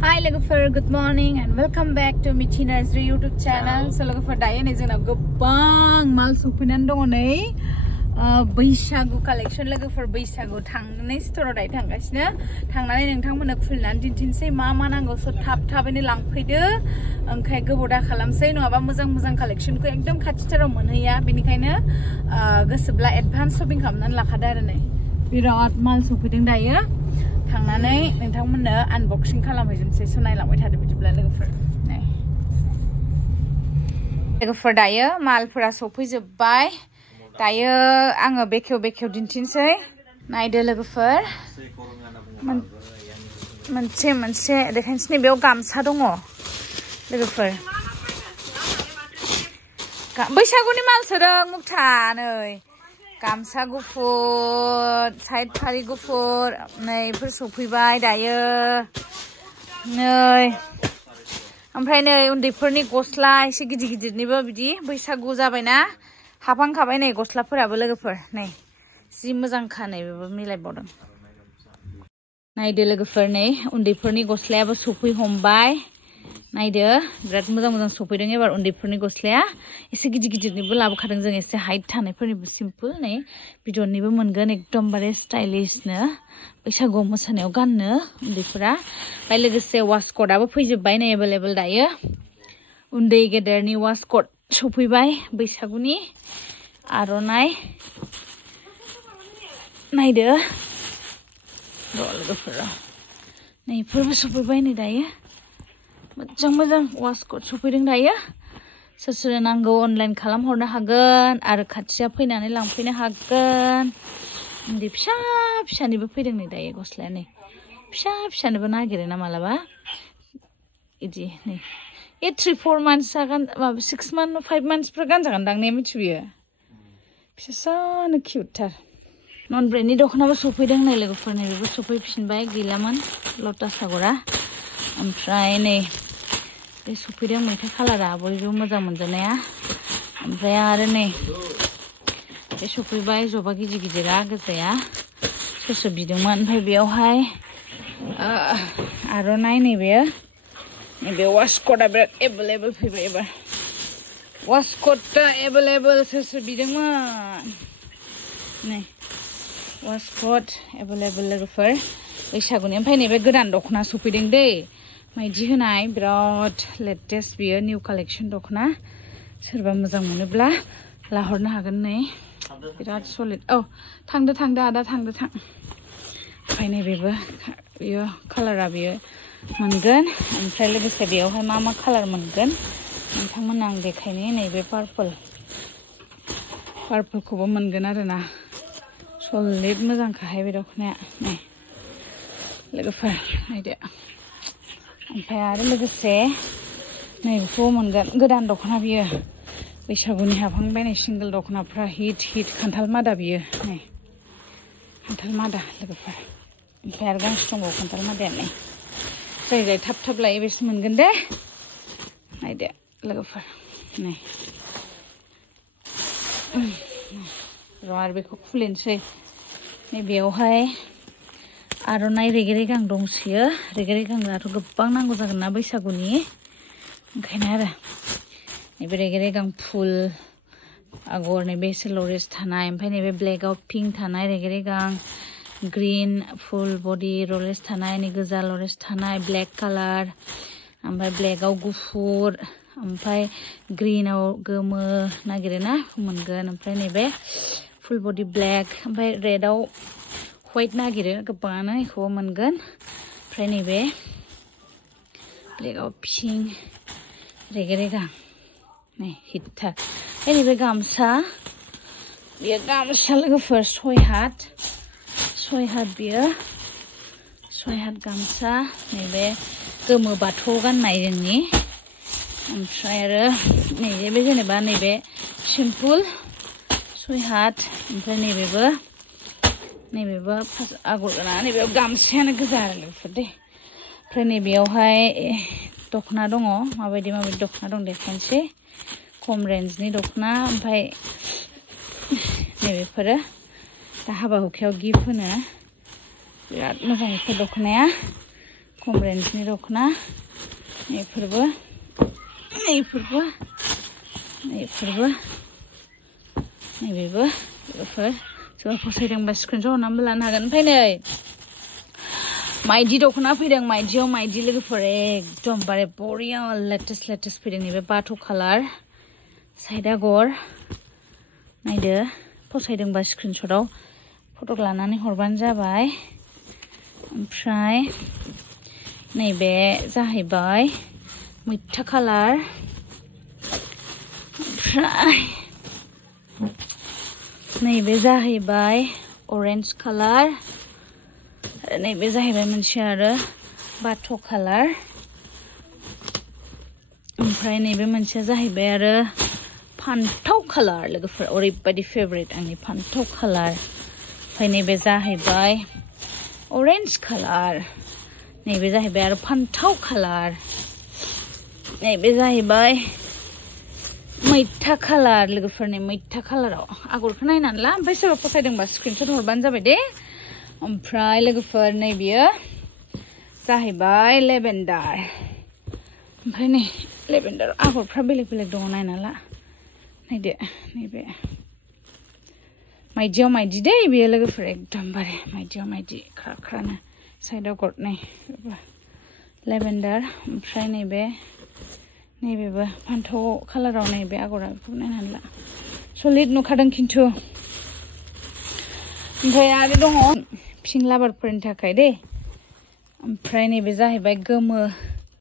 Hi logofer, good morning and welcome back to Mithi Nursery YouTube channel. So logofer dayo ni जोंना गोबां माल सफैनानै दङ नै बैसागु कालेक्शन लोगोफोर बैसागु थांनानै स्टोराव दायो थांगासिनो थांनानै नोंथांमोननो खुलिनानै दिन्थिनोसै मा नांगौ सो थाब-थाबैनो लांफैदो ओंखाय गोबाव दा खालामसै नङाबा मोजां कालेक्शनखौ एकदम खाथिथाराव मोनहैया बेनिखायनो गोसोब्ला एडभान्स शपिं खालामनानै लाखादो आरो नै बिराद माल सफैदों दायो थांनानै नोंथांमोननो आनबक्सिं खालामहैजोबसै सो नायलांबाय थादो बिदिब्ला लोगोफोर नै लोगोफोर दायो मालफोरा सफैजोबबाय दायो आङो बेखेव दिन्थिनोसै नायदो लोगोफोर मोनसे देखायनोसै नै बेयाव गामसा दङ लोगोफोर बैसागुनि माल सोदों मुक्ता नै गामसा गुफुर साइड फारि गुफुर नैफोर सफैबाय दायो नै ओमफ्राय नै उन्दैफोरनि गस्ला एसे गिदिरनिबो बिदि बैसागु जाबायना हाबहांखाबाय नै गस्लाफोराबो लोगोफोर नै जि मोजांखा नै बेबो मिलायबावदों नायदो लोगोफोर नै उन्दैफोरनि गस्लायाबो सफैहांबाय नायदो बिराद मोजां सफैदों एबार उन्दैफोरनि गस्लाया एसे गिदिरनिबो लाबोखादों जों एसे हाइट थानायफोरनिबो सिम्पल नै बिदननिबो मोनगोन एकदमबारे स्टाइलिशनो बैसागु मोसानायाव गाननो उन्दैफोरा ओमफ्राय लोगोसे वासकटआबो फैजोबबाय नै एभेलेबल दायो उन्दै गेदेरनि वासकट सफैबाय बैसागुनि आर'नाइ नायदो लोगोफोरा नैफोरबो सफैबाय नै दायो मोजां वासकट सफैदों दायो सोर नांगौ अनलाइन खालामहरनो हागोन आरो खाथिया फैनानै लांफैनो हागोन उन्दै फिसानिबो फैदों नै दायो गस्लाया नै फिसानोबो नागिरो ना मालाबा इदि नै 3-4 months जागोन माबा 6 months 5 monthsफोर गानजागोनदां ने मिथियो फिसानो किउटथार नन ब्रेन्डनि दख'नाबो सफैदों नै लोगोफोरनि बेबो सफैफिनबाय गैलामोन लटास आगरा ओमफ्राय नै बे सफैदों मैथा कालारा बयबो मोजां मोनजानाया ओमफ्राय आरो नै बे सफैबाय जबा गिदिरा गोजाया सोर बिदोंमोन ओमफ्राय बेयावहाय आर'नाइ नैबे वासकटआ बिराद एभेलेबल फैबाय एबार वासकटआ एभेलेबल सोर बिदोंमोन नै वासकट एभेलेबल लोगोफोर बैसागुनि ओमफ्राय नैबे गोदान दख'ना सफैदों दै माइदि होनाय बिराद लेटेस्ट बियो निउ कालेक्शन दख'ना सोरबा मोजां मोनोब्ला लाहरनो हागोन नै बिराद सलिड थांदो आदा थांदो ओमफ्राय नैबेबो बियो कालारा बियो मोनगोन ओमफ्राय लोगोसे बेयावहाय मा कालार मोनगोन नोंथांमोननो आं देखायनि नैबे पार्पलखौबो मोनगोन आरोना सलिड मोजांखाहाय बे दख'नाया नै लोगोफोर नायदो ओमफ्राय आरो लोगोसे नैबेखौ मोनगोन गोदान दख'ना बियो बैसागुनि हाबहांबाय सिंगल दख'नाफ्रा हिट खान्थाल मादा बियो नै खान्थाल मादा लोगोफोर ओमफ्राय आरो गांसे दंबावो खान्थाल मादाया नै जाय थाब लायो बेसो मोनगोन दे नायदो लोगोफोर नै र' आरो बेखौ खुलिनोसै नै बेयावहाय आर'नाइ रेगे-रेगां दंसोयो रेगे-रेगांआथ' गोबां नांगौ जागोन ना बैसागुनि ओंखायनो आरो नैबे रेगे-रेगां फुल आगर नैबे एसे लरेस थानाय ओमफ्राय नैबे ब्लेकआव पिंक थानाय रेगे-रेगां ग्रीन फुल बडि लरेस थानाय नै गोजा लरेस थानाय ब्लेक कालार ओमफ्राय ब्लेकआव गुफुर ओमफ्राय ग्रीनआव गोमो नागिरोना मोनगोन ओमफ्राय नैबे फुल बडि ब्लेक ओमफ्राय रेडआव व्हाइट नागिरो गोबाङानो बेखौबो मोनगोन ओमफ्राय नैबे ब्लेकआव पिंक रेगे-रेगां नै हिटथार ओमफ्राय नैबे गामसा बेयो गामसा लोगोफोर 6 हात बियो 6 हात गामसा नैबे गोमो बाथौ गाननाय जोंनि ओमफ्राय आरो नैबे जेनेबा नैबे सिम्पोल 6 हात ओमफ्राय नैबेबो आगर गोनां नैबेयाव गामसायानो गोजा आरो लोगोफोर दे ओमफ्राय नैबेयावहाय दख'ना दङ माबायदि दख'ना दं देखायनोसै खम रेन्जनि दख'ना ओमफ्राय नैबेफोरो दा हाबा हुखायाव गिफ्ट होनो बिराद मोजां बेफोर दख'नाया पमरेन्टनि दख'ना नैफोरबो नैफोरबो नैफोरबो नैबेबो बेफोर सोरबा फसायदोंबा स्क्रिनशट हरनानैबो लानो हागोन ओमफ्राय नै माइदि दख'ना फैदों माइदियाव माइदि लोगोफोर एकदमबारे बरिया लेटेस्ट फैदों नैबे बाथ' कालार साइड आगर नायदो फसायदोंबा स्क्रिनशटआव फट' लानानै हरबानो जाबाय ओमफ्राय नैबे जाहैबाय मैथा कालार ओमफ्राय नैबे जाहैबाय ऑरेंज कालार नैबे जाहैबाय मोनसे आरो बाथ' कालार ओमफ्राय नैबे मोनसेया जाहैबाय आरो फान्थाव कालार लोगोफोर ओरैबायदि फेभरेट आंनि फान्थाव कालार ओमफ्राय नैबे जाहैबाय ऑरेंज कालार नैबे जाहैबाय आरो फान्थाव कालार नैबे जाहैबाय मैथा कालार लोगोफोरनि मैथा कालाराव आगरखौ नायनानै ला ओमफ्राय सोरबा फसायदोंबा स्क्रिनशट हरबानो जाबाय दे ओमफ्राय लोगोफोर नैबेयो जाहैबाय लेभेन्डार ओमफ्राय नै लेभेन्डार आगरफ्रा बेलेग दङ नायना ला नायदो नैबे माइदियाव माइदि दे बेयो लोगोफोर एकदमबारे माइदियाव माइदि ख्रानो साइड आगर नै लेभेन्डार ओमफ्राय नैबेबो फान्थाव कालाराव नैबे आगरा बेखौ नायनानै ला सलिड नुखादों खिन्थु ओमफ्राय आरो दङ पिंक लाभारफोरनि थाखाय दे ओमफ्राय नैबे जाहैबाय गोमो